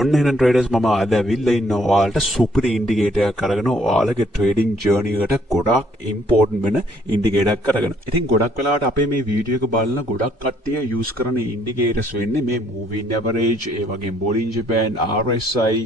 ඔන්න එහෙනම් ට්‍රේඩර්ස් මම අද ඇවිල්ලා ඉන්නවා ඔයාලට සුපිරි ඉන්ඩිකේටර් එකක් අරගෙන ඔයාලගේ ට්‍රේඩින් ජර්නි එකට ගොඩාක් ඉම්පෝටන්ට් වෙන ඉන්ඩිකේටර් එකක් අරගෙන. ඉතින් ගොඩක් වෙලාවට අපේ මේ වීඩියෝ එක බලන ගොඩක් කට්ටිය යූස් කරන ඉන්ඩිකේටර්ස් වෙන්නේ මේ මූවින් ඇවරේජ්, ඒ වගේම බොලින්ජර් බෑන්ඩ්, RSI,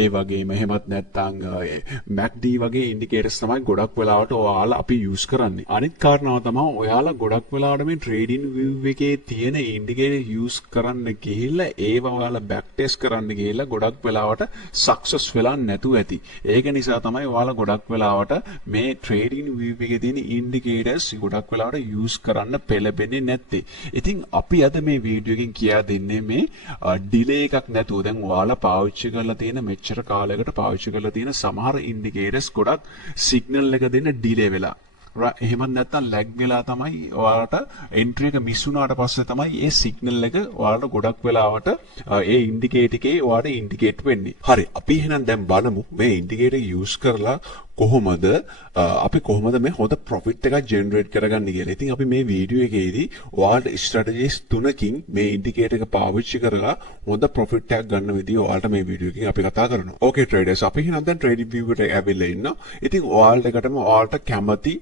ඒ වගේම එහෙමත් නැත්නම් MACD වගේ ඉන්ඩිකේටර්ස් තමයි ගොඩක් වෙලාවට ඔයාලා අපි යූස් කරන්නේ. අනිත් කාරණාව තමයි ඔයාලා ගොඩක් වෙලාවට මේ ට්‍රේඩින් view එකේ තියෙන ඉන්ඩිකේටර් යූස් කරන්න ගිහිල්ලා ඒව ඔයාලා බෑක් ටෙස්ට් කරන්න ගිහිල්ලා ගොඩක් වෙලාවට සක්සස් වෙලා නැතුව ඇති. ඒක නිසා තමයි ඔයාලා ගොඩක් වෙලාවට මේ ට්‍රේඩින් view එකේ තියෙන ඉන්ඩිකේටර්ස් ගොඩක් වෙලාවට යූස් කරන්න පෙළඹෙන්නේ නැත්තේ. ඉතින් අපි අද මේ වීඩියෝ එකෙන් කියා දෙන්නේ මේ ඩිලේ එකක් නැතුව දැන් ඔයාලා පාවිච්චි කරලා තියෙන මෙච්චර කාලයකට පාවිච්චි කරලා තියෙන සමහර ඉන්ඩිකේටර්ස් ගොඩක් සිග්නල් එක දෙන්න ඩිලේ වෙලා. එහෙමත් නැත්නම් ලැග් වෙලා තමයි ඔයාලට එන්ට්‍රි එක මිස් වුණාට පස්සේ තමයි ඒ සිග්නල් එක ඔයාලට ගොඩක් වෙලාවට ඒ ඉන්ඩිකේටර් එකේ ඔයාලට ඉන්ඩිකේට් වෙන්නේ. හරි. අපි එහෙනම් දැන් බලමු මේ ඉන්ඩිකේටර් යූස් කරලා කොහොමද මේ හොඳ ප්‍රොෆිට් එකක් ජෙනරේට් කරගන්නේ කියලා. ඉතින් අපි මේ වීඩියෝ එකේදී ඔයාලට ස්ට්‍රැටජිස් 3කින් මේ ඉන්ඩිකේටර් එක පාවිච්චි කරලා හොඳ ප්‍රොෆිට් එකක් ගන්න විදිය ඔයාලට මේ වීඩියෝ එකකින් අපි කතා කරනවා. ඕකේ ට්‍රේඩර්ස්, අපි එහෙනම් දැන් ට්‍රේඩින් view එකට ඇවිල්ලා ඉන්නවා. ඉතින් ඔයාලට කැමති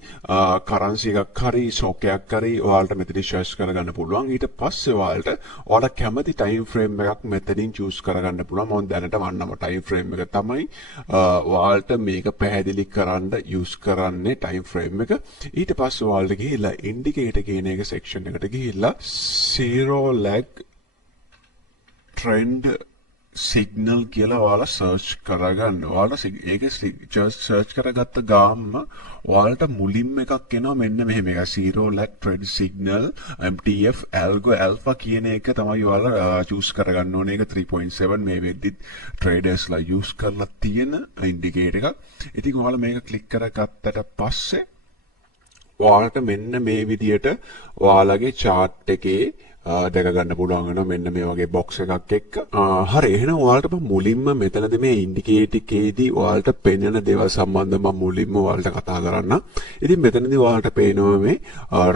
කරන්සි එකක් හරි ස්ටොක් එකක් හරි ඔයාලට මෙතනින් choice කරගන්න පුළුවන්. ඊට පස්සේ ඔයාලට කැමති ටයිම් ෆ්‍රේම් එකක් මෙතනින් choose කරගන්න පුළුවන්. මම දැනට වන්නම ටයිම් ෆ්‍රේම් එක තමයි ඔයාලට මේක පැහැදිලි කරන්න යූස් කරන්නේ ටයිම් ෆ්‍රේම් එක. ඊට පස්සේ ඔයාලට ගිහිල්ලා ඉන්ඩිකේටර් කියන එක සෙක්ෂන් එකට ගිහිල්ලා zero lag trend සිග්නල් කියලා ඔයාලා සර්ච් කරගන්න. ඔයාලා ඒක සර්ච් කරගත්ත ගාම්ම ඔයාලට මුලින්ම එකක් එනවා මෙන්න මෙහෙම එකක්. zero lag trend signal MTF algo alpha කියන එක තමයි ඔයාලා choose කරගන්න ඕනේ. ඒක 3.7 මේ වෙද්දි ට්‍රේඩර්ස්ලා use කරලා තියෙන ඉන්ඩිකේටර් එකක්. ඉතින් ඔයාලා මේක ක්ලික් කරගත්තට පස්සේ ඔයාලට මෙන්න මේ විදියට ඔයාලගේ chart එකේ දැක ගන්න පුළුවන් වෙනවා මෙන්න මේ වගේ box එකක් එක්ක. හරි. එහෙනම් ඔයාලට මම මුලින්ම මෙතනදී මේ ඉන්ඩිකේටර් එකේදී ඔයාලට පෙනෙන දේවල් සම්බන්ධව මම මුලින්ම ඔයාලට කතා කරන්න. ඉතින් මෙතනදී ඔයාලට පේනවා මේ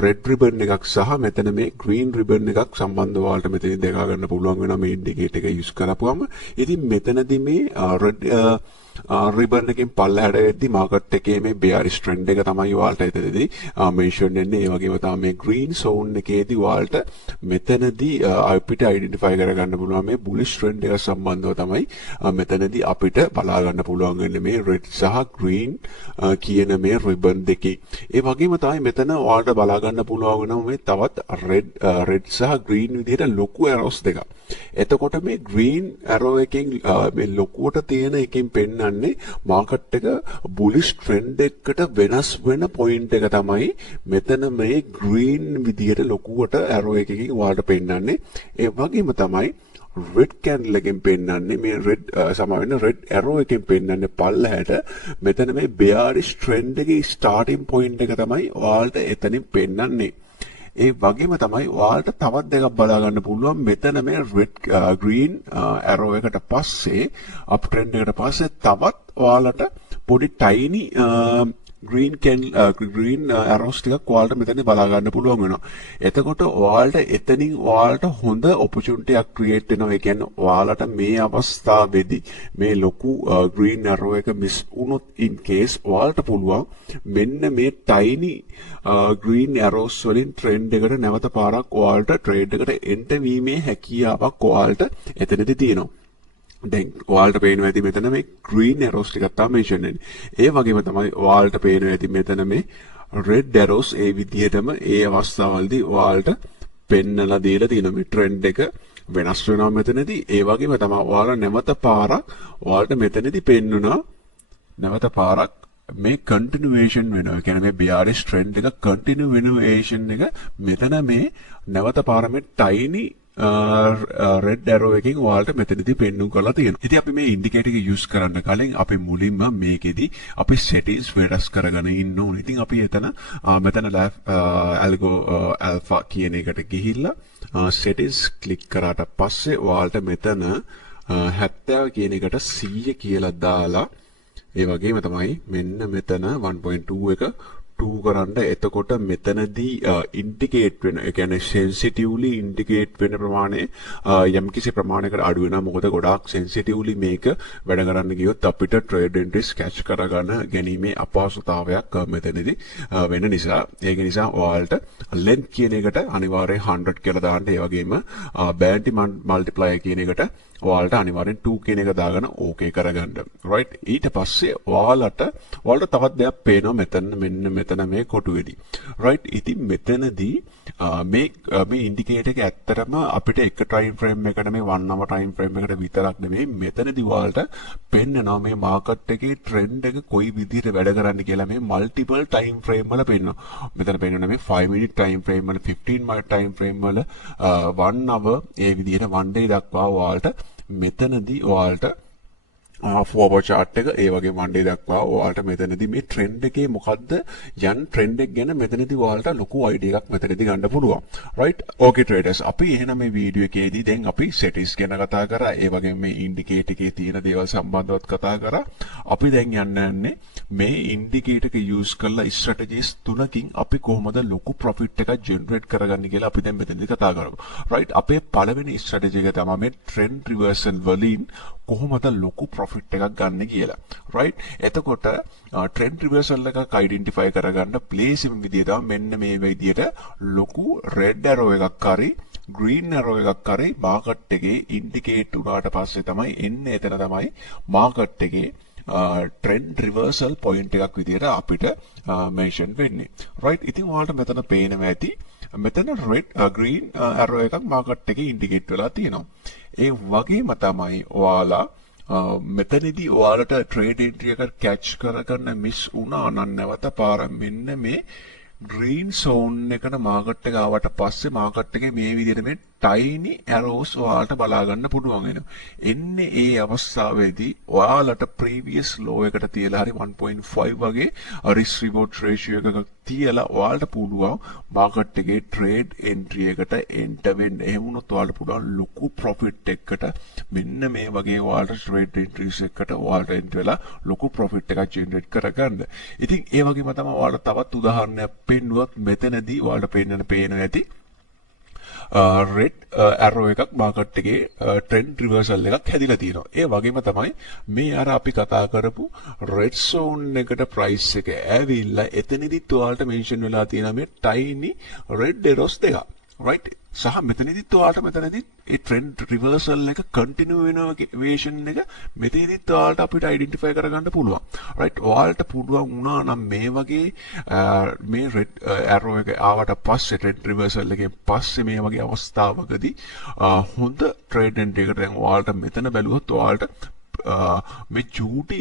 red ribbon එකක් සහ මෙතන මේ green ribbon එකක් සම්බන්ධව ඔයාලට මෙතනදී දැක ගන්න පුළුවන් වෙනවා මේ ඉන්ඩිකේටර් එක use කරපුවම. ඉතින් මෙතනදී මේ red ribbon එකෙන් පල්ලෙහාට වෙද්දි මාකට් එකේ මේ bearish trend එක තමයි ඔයාලට එතනදී mention වෙන්නේ. ඒ වගේම තමයි මේ green zone එකේදී ඔයාලට මෙතනදී අපිට identify කරගන්න පුළුවන් මේ bullish trend එක සම්බන්ධව තමයි මෙතනදී අපිට බලා ගන්න පුළුවන් වෙන්නේ මේ red සහ green කියන මේ ribbon දෙකේ. ඒ වගේම තමයි මෙතන ඔයාලට බලා ගන්න පුළුවන් වෙනවා මේ තවත් red සහ green විදිහට ලොකු arrows දෙකක්. එතකොට මේ green arrow එකෙන් මේ ලොකුවට තියෙන එකෙන් පෙන්වන්නේ මාකට් එක bullish trend එකකට වෙනස් වෙන point එක තමයි මෙතන මේ green විදිහට ලොකුවට arrow එකකින් ඔයාලට පෙන්වන්නේ. ඒ වගේම තමයි red candle එකෙන් පෙන්වන්නේ මේ red arrow එකෙන් පෙන්වන්නේ පල්ලෙහාට මෙතන මේ bearish trend එකේ starting point එක තමයි ඔයාලට එතනින් පෙන්වන්නේ. ඒ වගේම තමයි ඔයාලට තවත් දෙකක් බලා ගන්න පුළුවන් මෙතන මේ red green arrow එකට පස්සේ up trend එකට පස්සේ තවත් ඔයාලට පොඩි tiny green arrows ටිකක් ඔයාලට මෙතන බලා ගන්න පුළුවන් වෙනවා. එතකොට ඔයාලට හොඳ opportunity එකක් create වෙනවා. ඒ කියන්නේ ඔයාලට මේ අවස්ථාවේදී මේ ලොකු green arrow එක miss වුණොත් in case ඔයාලට පුළුවන් මෙන්න මේ tiny green arrows වලින් trend එකට නැවත පාරක් ඔයාලට trade එකට enter වීමේ හැකියාවක් ඔයාලට එතනදී තියෙනවා. දැන් ඔයාලට පේනවා ඇති මෙතන මේ green arrows ටිකක් තමයි mention වෙන්නේ. ඒ වගේම තමයි ඔයාලට පේනවා ඇති මෙතන මේ red arrows ඒ විදිහටම ඒ අවස්ථාවවලදී ඔයාලට පෙන්නලා දීලා තියෙනවා මේ trend එක වෙනස් වෙනවා මෙතනදී. ඒ වගේම තමයි ඔයාලා නැවත පාරක් ඔයාලට මෙතනදී පෙන්නුණා නැවත පාරක් මේ continuation වෙනවා. ඒ කියන්නේ මේ bearish trend එක continuation එක මෙතන මේ නැවත පාර මේ tiny red arrow එකකින් ඔයාලට මෙතනදී පෙන්වු කරලා තියෙනවා. ඉතින් අපි මේ ඉන්ඩිකේටර් එක යූස් කරන්න කලින් අපි මුලින්ම මේකෙදි අපි settings වෙනස් කරගෙන ඉන්න ඕනේ. ඉතින් අපි මෙතන algo alpha කියන එකට ගිහිල්ලා settings click කරාට පස්සේ ඔයාලට මෙතන 70 කියන එකට 100 කියලා දාලා ඒ වගේම තමයි මෙන්න මෙතන 1.2 එක 2 කරන්න. එතකොට මෙතනදී ඉන්ඩිකේට් වෙන, ඒ කියන්නේ සෙන්සිටිව්ලි ඉන්ඩිකේට් වෙන ප්‍රමාණය යම්කිසි ප්‍රමාණයකට අඩු වෙනවා. මොකද ගොඩාක් සෙන්සිටිව්ලි මේක වැඩ කරන්න ගියොත් අපිට ට්‍රේඩ් එන්ට්‍රීස් කැච් කරගන්න ගැනීමේ අපහසුතාවයක් මෙතනදී වෙන නිසා, ඒක නිසා ඔයාලට length කියන එකට අනිවාර්යයෙන් 100 කියලා දාන්න. ඒ වගේම Bandy multiplier කියන එකට ඔයාලට අනිවාර්යෙන් 2 කියන එක දාගෙන ඕකේ කරගන්න. right? ඊට පස්සේ ඔයාලට තවත් දෙයක් පේනවා මෙන්න මෙතන මේ කොටුවේදී. right? ඉතින් මෙතනදී මේ ඉන්ඩිකේටර් එක ඇත්තටම අපිට එක ටයිම් ෆ්‍රේම් එකට මේ 1 hour ටයිම් ෆ්‍රේම් එකට විතරක් නෙමෙයි, මෙතනදී ඔයාලට පෙන්නනවා මේ මාකට් එකේ ට්‍රෙන්ඩ් එක කොයි විදිහට වැඩ කරන්නේ කියලා. මේ මල්ටිපල් ටයිම් ෆ්‍රේම් වල පෙන්නනවා. මෙතන පෙන්නනවා මේ 5 minute ටයිම් ෆ්‍රේම් වල, 15 minute ටයිම් ෆ්‍රේම් වල, 1 hour, ඒ විදිහට 1 day දක්වා ඔයාලට මෙතනදී ඔයාලට forward chart එක, ඒ වගේ one day දක්වා ඔයාලට මෙතනදී මේ trend එකේ මොකද්ද යන් trend එක ගැන මෙතනදී ඔයාලට ලොකු idea එකක් මෙතනදී ගන්න පුළුවන්. right? okay traders, අපි එහෙනම් මේ වීඩියෝ එකේදී දැන් අපි settings ගැන කතා කරා, ඒ වගේම මේ indicator එකේ තියෙන දේවල් සම්බන්ධවත් කතා කරා. අපි දැන් යන්නේ මේ indicator එක use කරලා strategies තුනකින් අපි කොහොමද ලොකු profit එකක් generate කරගන්නේ කියලා අපි දැන් මෙතනදී කතා කරමු. right? අපේ පළවෙනි strategy එක තමයි මේ trend reversal වලින් කොහොමද ලොකු profit එකක් ගන්න කියලා. right? එතකොට trend reversal එකක් identify කරගන්න placing විදිය තමයි මෙන්න මේ විදියට ලොකු red arrow එකක් හරි green arrow එකක් හරි market එකේ indicate උනාට පස්සේ තමයි එන්නේ. එතන තමයි market එකේ trend reversal point එකක් විදියට අපිට mention වෙන්නේ. right? ඉතින් ඔයාලට මෙතන පේනවා ඇති මෙතන red green arrow එකක් market එකේ indicate වෙලා තියෙනවා. ඒ වගේම තමයි ඔයාලා මෙතනදී ඔයාලට trade entry එක catch කරගන්න miss වුණා නම් නැවත පාර මෙන්න මේ green zone එකට market එක ආවට පස්සේ market එකේ මේ විදිහට මේ tiny arrows ඔයාලට බලා ගන්න පුළුවන් වෙනවා. එන්නේ ඒ අවස්ථාවේදී ඔයාලට previous low එකට තියලා හරි 1.5 වගේ risk reward ratio එකක තියලා ඔයාලට පුළුවන් market එකේ trade entry එකට enter වෙන්න. එහෙම වුණොත් ඔයාලට පුළුවන් ලොකු profit එකකට මෙන්න මේ වගේ ඔයාලට trade entries එකට ඔයාලට enter වෙලා ලොකු profit එකක් generate කරගන්න. ඉතින් ඒ වගේම තමයි ඔයාලට තවත් උදාහරණයක් පෙන්නුවත් මෙතනදී ඔයාලට පේන ඇති red arrow එකක් market එකේ trend reversal එකක් හැදිලා තියෙනවා. ඒ වගේම තමයි මේ අර අපි කතා කරපු red zone එකට price එක ඇවිල්ලා එතනදිත් ඔයාලට mention වෙලා තියෙන මේ tiny red arrows දෙක. right? සහ මෙතනදිත් ඔයාලට මෙතනදිත් ඒ trend reversal එක continue වෙනවේෂන් එක මෙතනදිත් ඔයාලට අපිට identify කරගන්න පුළුවන්. right? ඔයාලට පුළුවන් වුණා නම් මේ වගේ මේ red arrow එක ආවට පස්සේ trend reversal එකෙන් පස්සේ මේ වගේ අවස්ථාවකදී හොඳ trade entry එකකට දැන් ඔයාලට මෙතන බැලුවොත් ඔයාලට මේ චූටි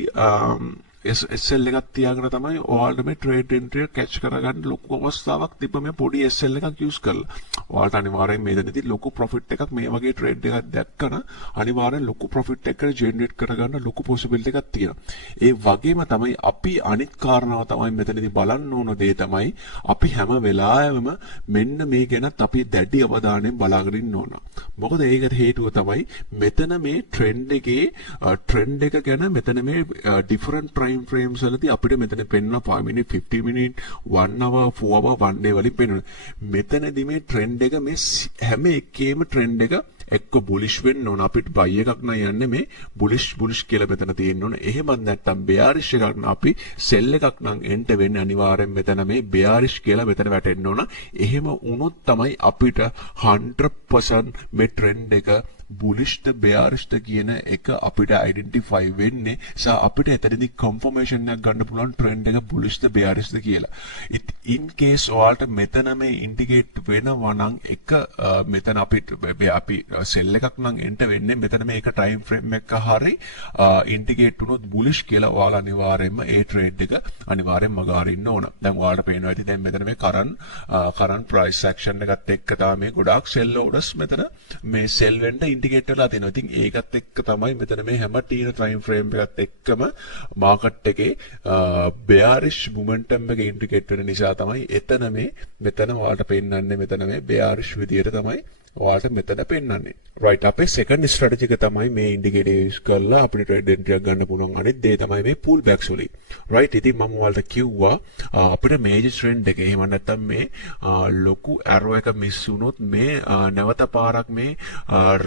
SL එකක් තියාගෙන තමයි ඔයාලට මේ trade entry එක catch කරගන්න ලොකු අවස්ථාවක් තිබ්බ මේ පොඩි SL එකක් use කරලා. ඔයාලට අනිවාර්යෙන් මේකෙදී ලොකු profit එකක් මේ වගේ trade එකක් දැක්කම අනිවාර්යෙන් ලොකු profit එකක් generate කරගන්න ලොකු possibility එකක් තියෙනවා. ඒ වගේම තමයි අපි අනිත් කාරණාව තමයි මෙතනදී බලන්න ඕන දේ තමයි අපි හැම වෙලාවෙම මෙන්න මේ ගැනත් අපි දැඩි අවධානයෙන් බලාගෙන ඉන්න ඕන. මොකද ඒකට හේතුව තමයි මෙතන මේ trend එකේ trend එක ගැන මෙතන මේ different time frames වලදී අපිට මෙතන පෙන්වන 5 minute 50 minute 1 hour 4 hour 1 day වලින් පෙන්වන. මෙතනදී මේ trend එක මේ හැම එකේම trend එක එක්ක bullish වෙන්න ඕන. අපිට buy එකක් නම් යන්නේ මේ bullish කියලා මෙතන තියෙන්න ඕන. එහෙම නැත්නම් bearish එකක් නම් අපි sell එකක් නම් enter වෙන්නේ අනිවාර්යෙන් මෙතන මේ bearish කියලා මෙතන වැටෙන්න ඕන. එහෙම වුණොත් තමයි අපිට 100% මේ trend එක bullish ද bearish ද කියන එක අපිට identify වෙන්නේ. සහ අපිට එතනදී confirmation එකක් ගන්න පුළුවන් trend එක bullish ද bearish ද කියලා. in case ඔයාලට මෙතන මේ indicate වෙනවා නම් එක මෙතන අපි sell එකක් නම් enter වෙන්නේ මෙතන මේක time frame එක හරි indicate වුණොත් bullish කියලා ඔයාලා අනිවාර්යයෙන්ම ඒ trade එක අනිවාර්යයෙන්ම ගාරින්න ඕන. දැන් ඔයාලට පේනවා ඇති දැන් මෙතන මේ current price action එකත් එක්ක තමයි මේ ගොඩාක් sell orders මෙතන මේ sell වෙන්න indicate වෙලා තියෙනවා. ඉතින් ඒකත් එක්ක තමයි මෙතන මේ හැම තියෙන time frame එකත් එක්කම market එකේ bearish momentum එක indicate වෙන නිසා තමයි මෙතන ඔයාලට පෙන්නන්නේ මෙතන මේ bearish විදියට තමයි ඔයාලට මෙතන පෙන්වන්නේ. right අපේ second strategy එක තමයි මේ indicator use කරලා අපිට trade entry එකක් ගන්න පුළුවන්. අනිත් දේ තමයි මේ pullbacks වලින්. right ඉතින් මම ඔයාලට කිව්වා අපිට major trend එක එහෙම නැත්නම් මේ ලොකු arrow එක miss වුණොත් මේ නැවත පාරක් මේ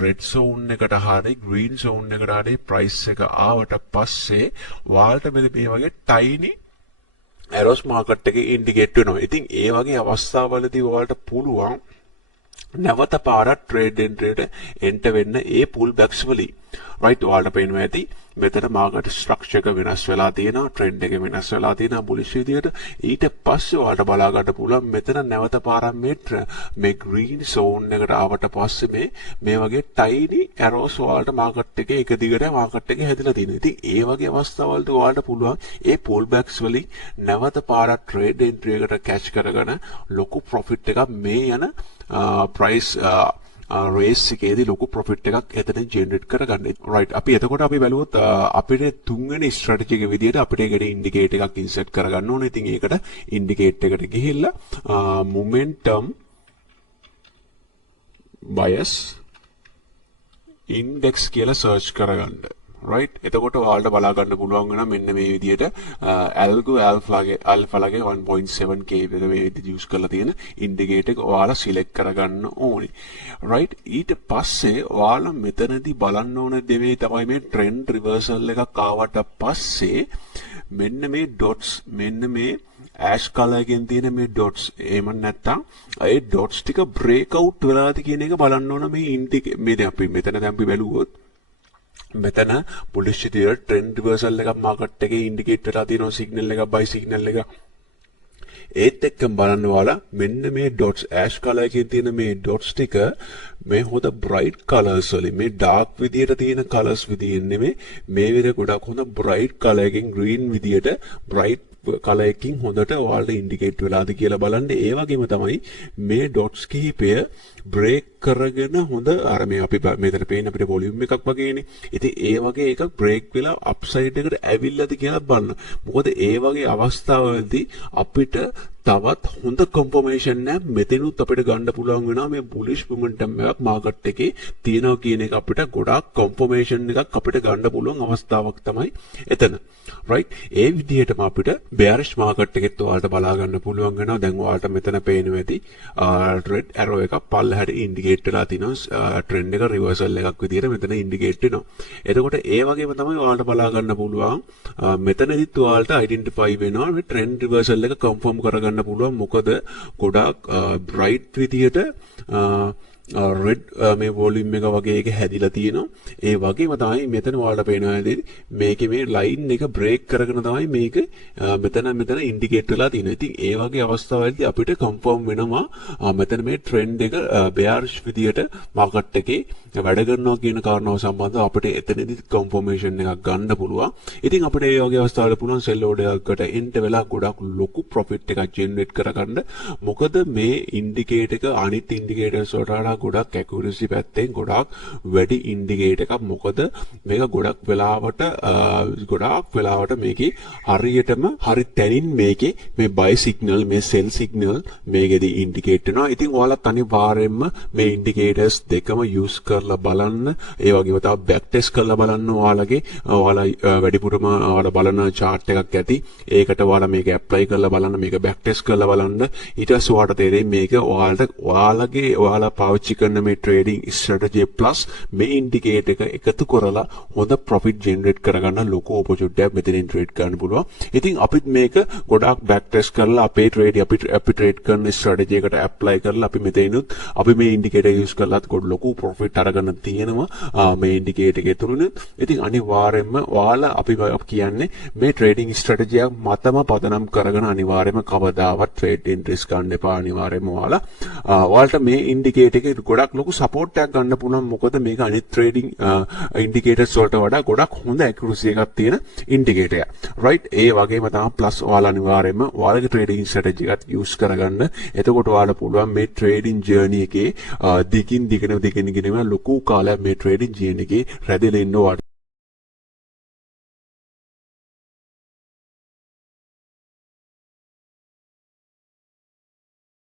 red zone එකට හරි green zone එකට හරි price එක ආවට පස්සේ ඔයාලට මේ වගේ tiny arrows market එකේ indicate වෙනවා. ඉතින් ඒ වගේ අවස්ථාවලදී ඔයාලට පුළුවන් නැවත පාරක් trade entry එන්ට වෙන්න ඒ pullbacks වලින්. right ඔයාලට පේනවා ඇති මෙතන market structure එක වෙනස් වෙලා තියෙනවා, trend එක වෙනස් වෙලා තියෙනවා bullish විදියට. ඊට පස්සේ ඔයාලට බලා ගන්න පුළුවන් මෙතන නැවත පාරක් මේ green zone එකට ආවට පස්සේ මේ වගේ tiny arrows ඔයාලට market එකේ එක දිගට market එකේ හැදිලා තියෙනවා. ඉතින් ඒ වගේ අවස්ථාවලදී ඔයාලට පුළුවන් ඒ pullbacks වලින් නැවත පාරක් trade entry එකට catch කරගෙන ලොකු profit එකක් මේ යන price race එකේදී ලොකු profit එකක් එතන generate කරගන්න. right අපි එතකොට අපි බැලුවොත් අපිට තුන්වෙනි strategy එක විදිහට අපිට ඒකට indicator එකක් insert කරගන්න ඕනේ. ඉතින් ඒකට indicator එකට ගිහිල්ලා momentum bias index කියලා search කරගන්න. right එතකොට ඔයාලට බලා ගන්න පුළුවන් වෙනවා මෙන්න මේ විදිහට algo alpha ලගේ 1.7k එක මේ විදිහට use කරලා තියෙන indicator එක ඔයාලා select කරගන්න ඕනේ. right ඊට පස්සේ ඔයාලා මෙතනදී බලන්න ඕන දෙවේ තමයි මේ trend reversal එකක් ආවට පස්සේ මෙන්න මේ dots මෙන්න මේ ash color එකෙන් තියෙන මේ dots එහෙම නැත්නම් ඒ dots ටික break out වෙලාද කියන එක බලන්න ඕන මේ දැන් අපි මෙතන දැන් අපි බැලුවොත් මෙතන bullish විදියට trend reversal එකක් market එකේ indicate වෙලා තියෙනවා signal එකක් buy signal එක. ඒත් එක්කම බලන්න ඔයාලා මෙන්න මේ dots ash color එකේ තියෙන මේ dots ටික මේ හොඳ bright colors වලින් මේ dark විදියට තියෙන colors විදියෙන් නෙමෙයි මේ විදිහට ගොඩක් හොඳ bright color එකකින් green විදියට bright color එකකින් හොඳට ඔයාලට indicate වෙලාද කියලා බලන්න. ඒ වගේම තමයි මේ dots කිහිපය break කරගෙන හොඳ අර මේ අපි මෙතන පේන අපිට volume එකක් වගේනේ. ඉතින් ඒ වගේ එකක් break වෙලා upside එකට ඇවිල්ලාද කියලා බලන්න. මොකද ඒ වගේ අවස්ථාවලදී අපිට තවත් හොඳ confirmation එක මෙතනුත් අපිට ගන්න පුළුවන් වෙනවා මේ bullish momentum එකක් market එකේ තියෙනවා කියන එක අපිට ගොඩාක් confirmation එකක් අපිට ගන්න පුළුවන් අවස්ථාවක් තමයි එතන. right ඒ විදිහටම අපිට bearish market එකෙත් ඔයාලට බලා ගන්න පුළුවන් වෙනවා. දැන් ඔයාලට මෙතන පේනවා ඇති red arrow එකක් පල්ලෙහාට indicate වෙලා තිනවා trend එක reversal එකක් විදිහට මෙතන indicate වෙනවා. එතකොට ඒ වගේම තමයි ඔයාලට බලා ගන්න පුළුවන් මෙතනදිත් ඔයාලට identify වෙනවා මේ trend reversal එක confirm කරගන්න පුළුවන්. මොකද ගොඩාක් bright විදිහට red මේ volume එක වගේ එක හැදිලා තියෙනවා. ඒ වගේම තමයි මෙතන ඔයාලට පේනවා මේකේ මේ line එක break කරගෙන තමයි මේක මෙතන indicate වෙලා තියෙනවා. ඉතින් ඒ වගේ අවස්ථාවලදී අපිට confirm වෙනවා මෙතන මේ trend එක bearish විදියට market එකේ වැඩ කරනවා කියන කාරණාව සම්බන්ධව අපිට එතනදී confirmation එකක් ගන්න පුළුවන්. ඉතින් අපිට මේ වගේ අවස්ථාවල පුළුවන් sell order එකකට එන්ට වෙලා ගොඩක් ලොකු profit එකක් generate කරගන්න. මොකද මේ indicator එක අනිත් indicators වලට වඩා ගොඩක් accuracy පැත්තෙන් ගොඩක් වැඩි indicator එකක්. මොකද මේක ගොඩක් වෙලාවට මේකේ හරියටම හරි තැනින් මේකේ මේ buy signal මේ sell signal මේකෙදි indicate වෙනවා. ඉතින් ඔයාලත් අනිවාර්යයෙන්ම මේ indicators දෙකම use කරලා බලන්න. ඒ වගේම තව back test කරලා බලන්න. ඔයාලා වැඩිපුරම ඔයාලා බලන chart එකක් ඇති. ඒකට ඔයාලා මේක apply කරලා බලන්න, මේක back test කරලා බලන්න. ඊට පස්සේ ඔයාලට තේරෙයි මේක ඔයාලා පාවිච්චි කරන මේ trading strategy plus මේ indicator එක එකතු කරලා හොඳ profit generate කරගන්න ලොකු opportunity එකක් මෙතනින් trade කරන්න පුළුවන්. ඉතින් අපිත් මේක ගොඩාක් back test කරලා අපේ trade අපි trade කරන strategy එකට apply කරලා අපි මෙතනිනුත් අපි මේ indicator use කරලාත් ගොඩ ලොකු profit අරගෙන තියෙනවා මේ indicator එකේ තුරුනේ. ඉතින් අනිවාර්යයෙන්ම ඔයාලා අපි කියන්නේ මේ trading strategy එක මතම පදනම් කරගෙන අනිවාර්යයෙන්ම කවදාවත් trade interest ගන්න එපා. අනිවාර්යයෙන්ම ඔයාලට මේ indicator එකේ ගොඩක් ලොකු support එකක් ගන්න පුළුවන්. මොකද මේක අනිත් trading indicators වලට වඩා ගොඩක් හොඳ accuracy එකක් තියෙන indicator එකක්. right ඒ වගේම තමයි plus ඔයාලා අනිවාර්යයෙන්ම ඔයාලගේ trading strategy එකත් use කරගන්න. එතකොට ඔයාලට පුළුවන් මේ trading journey එකේ දිගින් දිගටම ලොකු කාලයක් මේ trading journey එකේ රැඳෙලා ඉන්න ඔයාලට